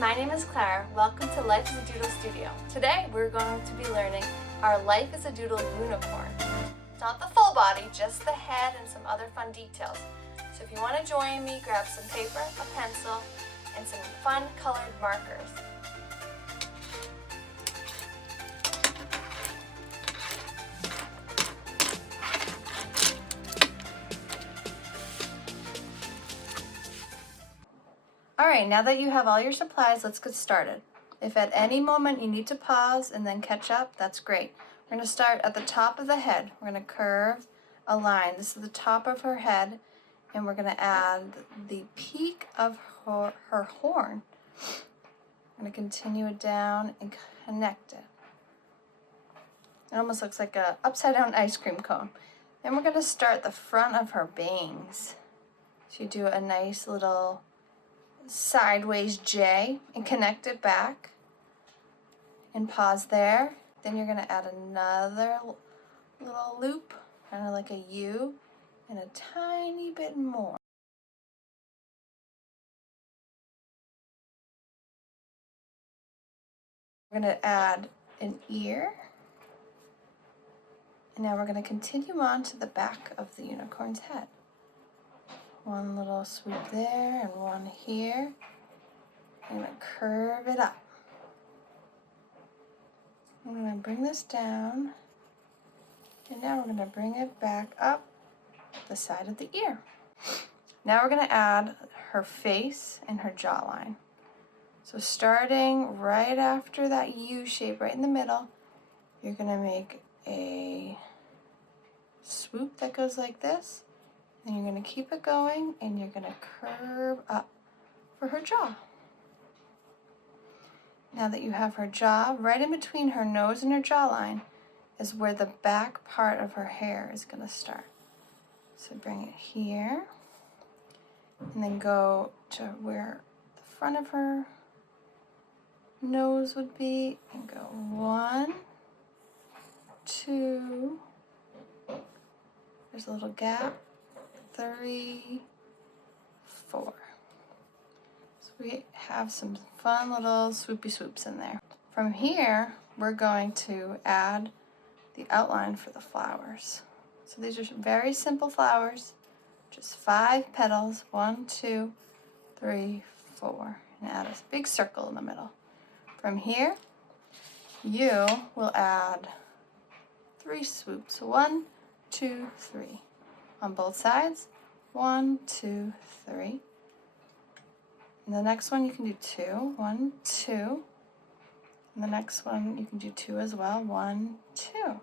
my name is Clara. Welcome to Life as a Doodle Studio. Today we're going to be learning our Life as a Doodle unicorn. Not the full body, just the head and some other fun details. So if you want to join me, grab some paper, a pencil, and some fun colored markers. Alright, now that you have all your supplies, let's get started. If at any moment you need to pause and then catch up, that's great. We're going to start at the top of the head. We're going to curve a line. This is the top of her head, and we're going to add the peak of her horn. I'm going to continue it down and connect it. It almost looks like an upside down ice cream cone. Then we're going to start the front of her bangs. So you do a nice little sideways J and connect it back and pause there. Then you're going to add another little loop, kind of like a U, and a tiny bit more. We're going to add an ear, and now we're going to continue on to the back of the unicorn's head. One little swoop there and one here. I'm going to curve it up. I'm going to bring this down, and now we're going to bring it back up the side of the ear. Now we're going to add her face and her jawline. So starting right after that U shape right in the middle, you're going to make a swoop that goes like this. And you're going to keep it going, and you're going to curve up for her jaw. Now that you have her jaw, right in between her nose and her jawline is where the back part of her hair is going to start. So bring it here, and then go to where the front of her nose would be, and go 1, 2, there's a little gap, 3, 4. So we have some fun little swoopy swoops in there. From here, we're going to add the outline for the flowers. So these are very simple flowers, just 5 petals, 1, 2, 3, 4, and add a big circle in the middle. From here, you will add 3 swoops, 1, 2, 3. On both sides, 1, 2, 3. And the next one you can do 2, 1, 2. And the next one you can do 2 as well, 1, 2.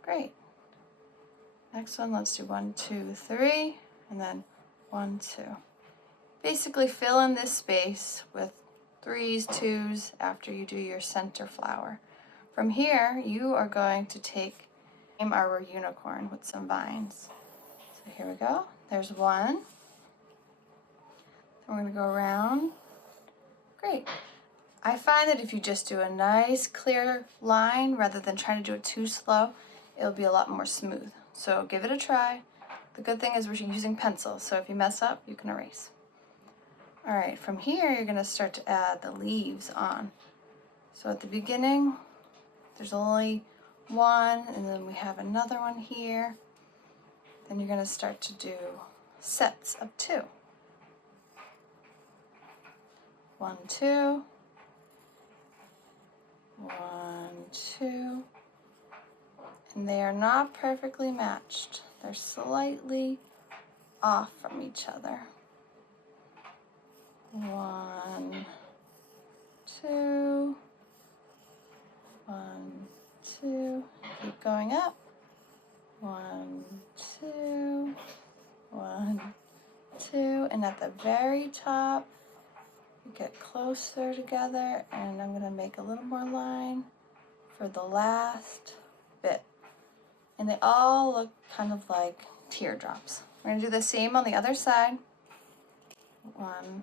Great. Next one, let's do 1, 2, 3, and then 1, 2. Basically fill in this space with 3s, 2s after you do your center flower. From here, you are going to take our unicorn with some vines. So here we go. There's 1. Then we're going to go around. Great. I find that if you just do a nice clear line rather than trying to do it too slow, it'll be a lot more smooth. So give it a try. The good thing is we're using pencils, so if you mess up, you can erase. Alright, from here you're going to start to add the leaves on. So at the beginning, there's only 1, and then we have another one here. Then you're going to start to do sets of 2. 1, 2, 1, 2, and they are not perfectly matched. They're slightly off from each other. 1, 2, 1, 2, keep going up. 1, 2, 1, 2, and at the very top, you get closer together, and I'm going to make a little more line for the last bit. And they all look kind of like teardrops. We're going to do the same on the other side. 1,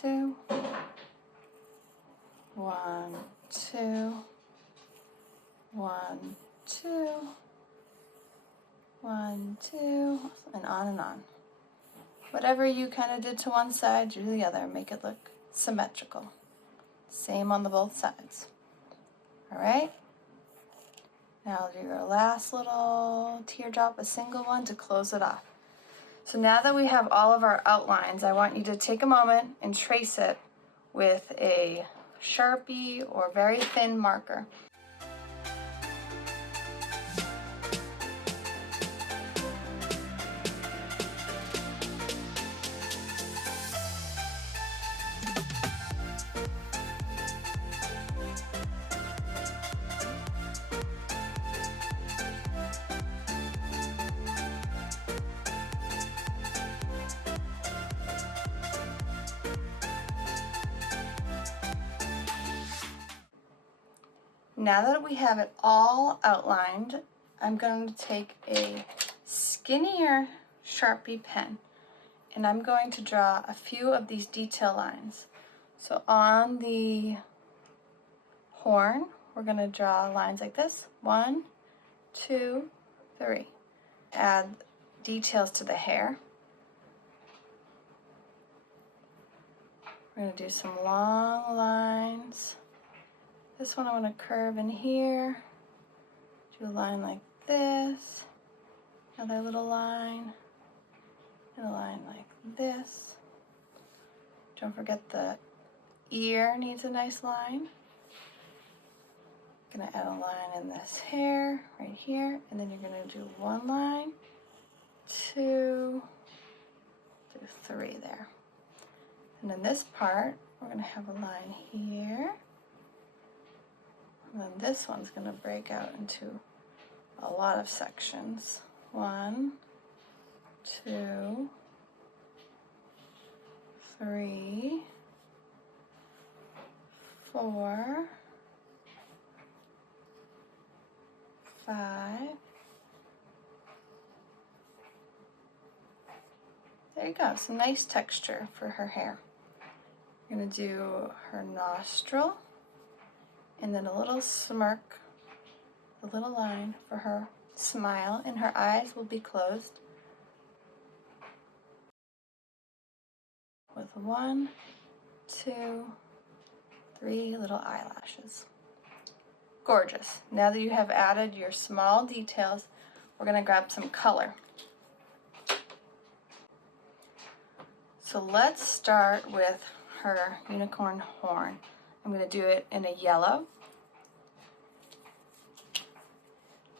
2, 1, 2, 1, 2, 1, 2, and on. Whatever you kind of did to one side, do the other. Make it look symmetrical. Same on the both sides. All right. Now do your last little teardrop, a single one to close it off. So now that we have all of our outlines, I want you to take a moment and trace it with a Sharpie or very thin marker. Now that we have it all outlined, I'm going to take a skinnier Sharpie pen and I'm going to draw a few of these detail lines. So on the horn, we're going to draw lines like this. 1, 2, 3. Add details to the hair. We're going to do some long lines. This one I want to curve in here. Do a line like this. Another little line. And a line like this. Don't forget the ear needs a nice line. Gonna add a line in this hair right here, and then you're gonna do 1 line, 2, do 3 there. And then this part, we're gonna have a line here. And then this one's gonna break out into a lot of sections. 1, 2, 3, 4, 5. There you go, some nice texture for her hair. We're gonna do her nostril and then a little smirk, a little line for her smile, and her eyes will be closed with 1, 2, 3 little eyelashes. Gorgeous. Now that you have added your small details, we're going to grab some color. So let's start with her unicorn horn. I'm going to do it in a yellow.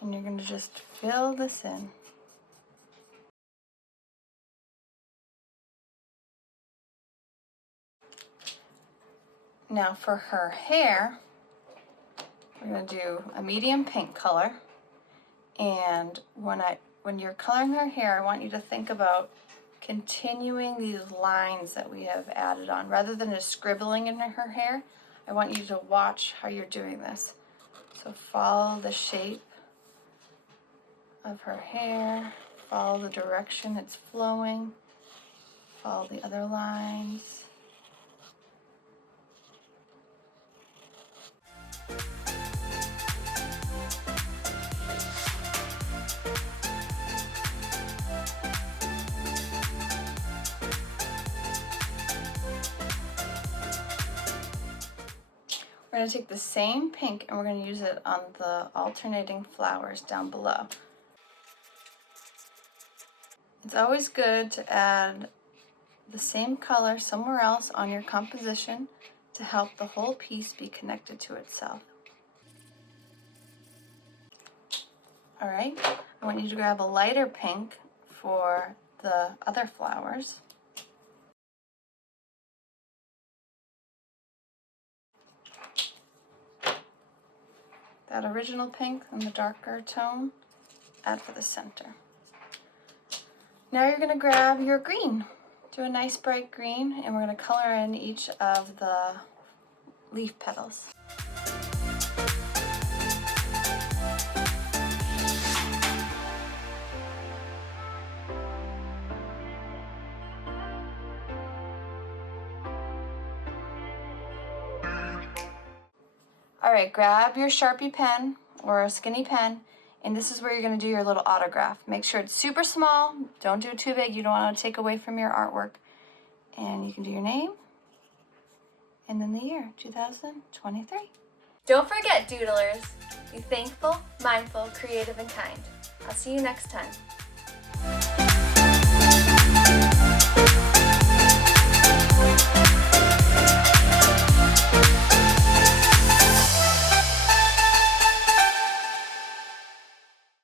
And you're going to just fill this in. Now for her hair, we're going to do a medium pink color, and when you're coloring her hair, I want you to think about continuing these lines that we have added on. Rather than just scribbling in her hair, I want you to watch how you're doing this. So follow the shape of her hair, follow the direction it's flowing, follow the other lines. We're going to take the same pink and we're going to use it on the alternating flowers down below. It's always good to add the same color somewhere else on your composition to help the whole piece be connected to itself. Alright, I want you to grab a lighter pink for the other flowers. That original pink and the darker tone, add for the center. Now you're going to grab your green. Do a nice bright green, and we're going to color in each of the leaf petals. Alright, grab your Sharpie pen or a skinny pen, and this is where you're going to do your little autograph. Make sure it's super small, don't do it too big, you don't want to take away from your artwork. And you can do your name and in the year 2023. Don't forget, doodlers, be thankful, mindful, creative, and kind. I'll see you next time.